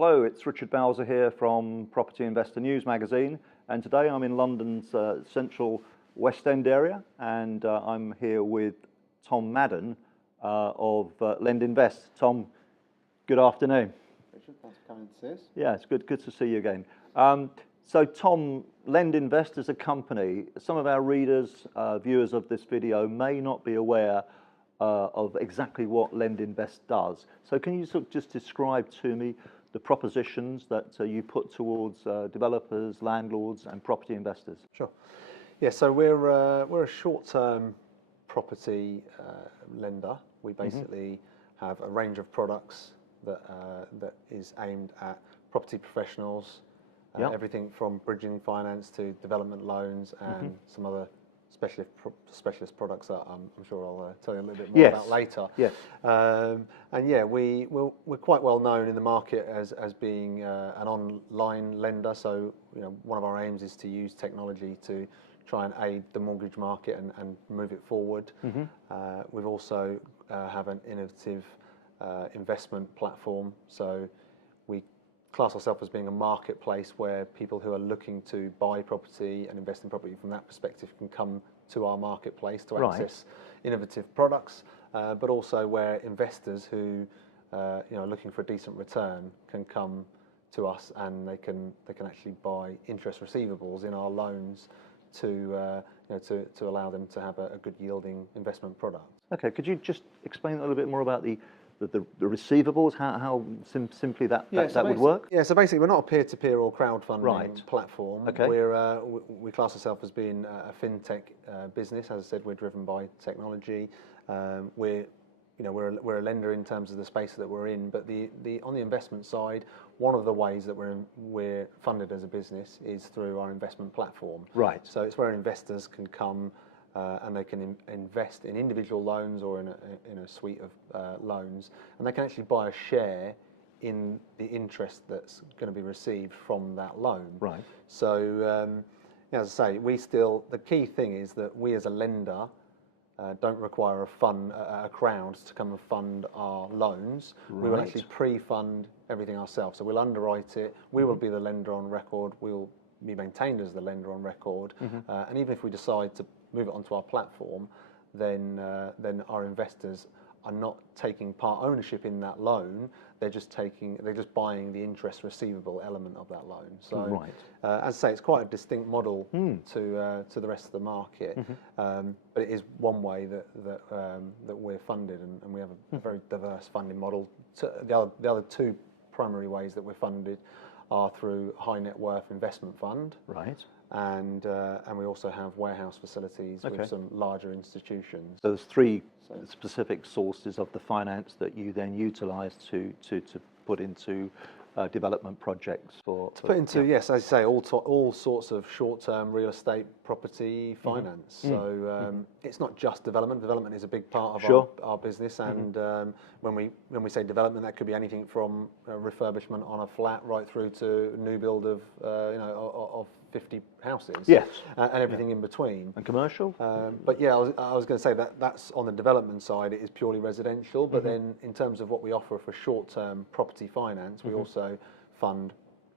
Hello, it's Richard Bowser here from Property Investor News magazine, and today I'm in London's central West End area, and I'm here with Tom Madden of Lend Invest. Tom, good afternoon. Richard, thanks for coming to see us. Yeah, it's good to see you again. So Tom, Lend Invest is a company. Some of our readers, viewers of this video may not be aware of exactly what Lend Invest does. So can you sort of just describe to me the propositions that you put towards developers, landlords and property investors? Sure. Yeah, so we're a short-term property lender. We basically have a range of products that is aimed at property professionals, everything from bridging finance to development loans and some other specialist products that I'm sure I'll tell you a little bit more about later. Yes. And yeah, we're quite well known in the market as being an online lender. So one of our aims is to use technology to try and aid the mortgage market and move it forward. We've also have an innovative investment platform. So we class ourselves as being a marketplace where people who are looking to buy property and invest in property from that perspective can come to our marketplace to access innovative products, but also where investors who are looking for a decent return can come to us and they can actually buy interest receivables in our loans to allow them to have a good yielding investment product. Okay, could you just explain a little bit more about the receivables, how simply that would work? Yeah, so basically we're not a peer-to-peer or crowdfunding platform. Okay. We class ourselves as being a fintech business. As I said, we're driven by technology. We're a lender in terms of the space that we're in, but on the investment side, one of the ways that we're funded as a business is through our investment platform. Right. So it's where investors can come and they can invest in individual loans or in a suite of loans, and they can actually buy a share in the interest that's going to be received from that loan. Right. So as I say, the key thing is that we as a lender don't require a crowd to come and fund our loans. Right. We will actually pre-fund everything ourselves. So we'll underwrite it. We will be the lender on record. We'll be maintained as the lender on record. And even if we decide to move it onto our platform, then our investors are not taking part ownership in that loan. They're just buying the interest receivable element of that loan. So, as I say, it's quite a distinct model to the rest of the market. But it is one way that we're funded, and we have a very diverse funding model. The other two primary ways that we're funded are through high net worth investment fund. Right. And we also have warehouse facilities with some larger institutions. So there's three specific sources of the finance that you then utilise to put into development projects yes, as I say, all sorts of short-term real estate property finance. So it's not just development. Development is a big part of our business, and when we say development, that could be anything from refurbishment on a flat right through to new build of 50 houses. Yes. And everything in between. And commercial? But yeah, I was going to say that's on the development side. It is purely residential, but then in terms of what we offer for short-term property finance, we also fund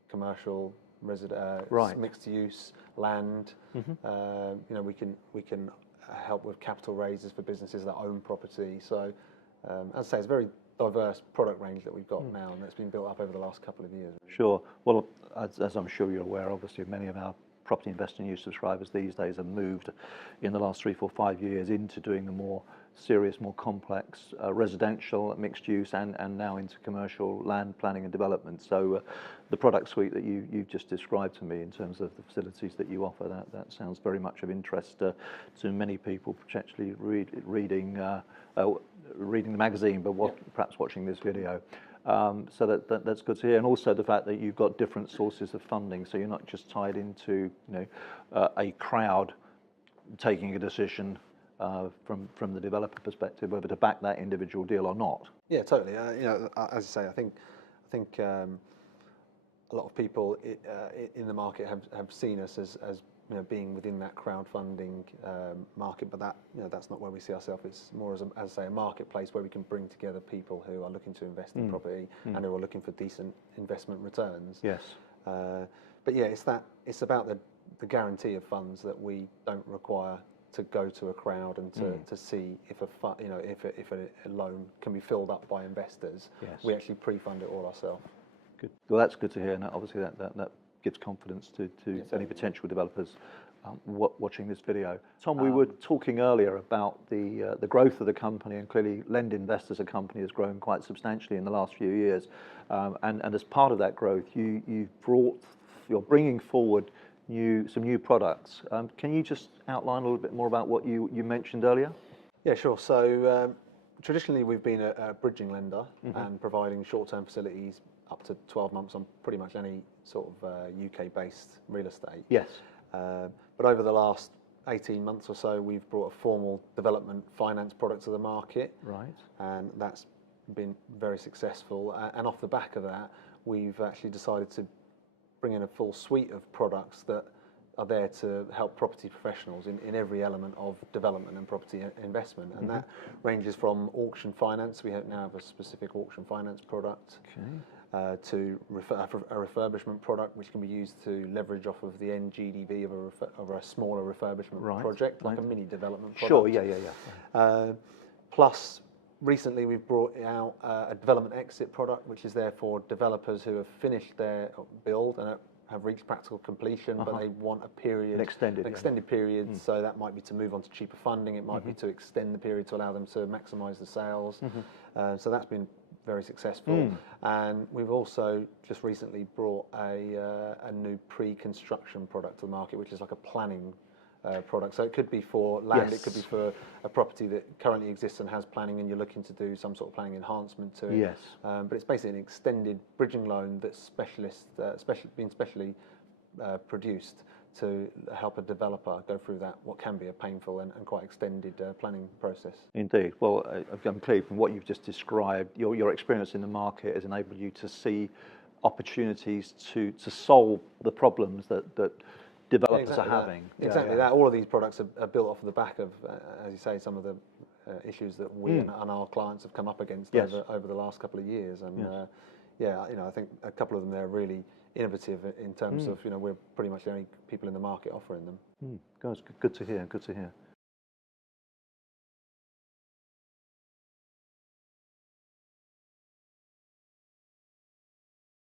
commercial, mixed-use land. We can help with capital raises for businesses that own property. So, as I say, it's a very diverse product range that we've got now, and that's been built up over the last couple of years. Sure. Well, as I'm sure you're aware, obviously many of our Property Investor News subscribers these days have moved in the last 3, 4, 5 years into doing the more serious, more complex residential, mixed use, and now into commercial land planning and development. So the product suite that you've just described to me in terms of the facilities that you offer, that sounds very much of interest to many people, potentially reading the magazine, but perhaps watching this video. So that's good to hear, and also the fact that you've got different sources of funding, so you're not just tied into a crowd taking a decision from the developer perspective whether to back that individual deal or not. Yeah, totally. As I say, I think a lot of people in the market have seen us as being within that crowdfunding market, but that's not where we see ourselves. It's more as I say, a marketplace where we can bring together people who are looking to invest in property and who are looking for decent investment returns. Yes. But yeah, it's about the guarantee of funds that we don't require to go to a crowd and to see if a loan can be filled up by investors. Yes. We actually pre-fund it all ourselves. Good. Well, that's good to hear, and obviously that gives confidence to any potential developers watching this video. Tom, we were talking earlier about the growth of the company, and clearly LendInvest as a company has grown quite substantially in the last few years. And as part of that growth, you're bringing forward some new products. Can you just outline a little bit more about what you mentioned earlier? Yeah, sure. So traditionally we've been a bridging lender and providing short-term facilities up to 12 months on pretty much any sort of UK-based real estate. Yes. But over the last 18 months or so, we've brought a formal development finance product to the market. Right. And that's been very successful. And off the back of that, we've actually decided to bring in a full suite of products that are there to help property professionals in every element of development and property investment. And that ranges from auction finance. We now have a specific auction finance product. Okay. To a refurbishment product, which can be used to leverage off of the end GDV of a smaller refurbishment project, like a mini development product. Sure, yeah. Plus, recently we've brought out a development exit product, which is there for developers who have finished their build and have reached practical completion, but they want a period, an extended period. So that might be to move on to cheaper funding. It might be to extend the period to allow them to maximise the sales. So that's been very successful. And we've also just recently brought a new pre-construction product to the market, which is like a planning product. So it could be for land, it could be for a property that currently exists and has planning, and you're looking to do some sort of planning enhancement to it. Yes. But it's basically an extended bridging loan that's been specially produced to help a developer go through that, what can be a painful and quite extended planning process. Indeed. Well, I'm clear from what you've just described, your experience in the market has enabled you to see opportunities to solve the problems that developers are having. Exactly that. All of these products are built off of the back of, as you say, some of the issues that we and our clients have come up against over the last couple of years. And I think a couple of them there are really innovative in terms of, we're pretty much the only people in the market offering them. Good to hear.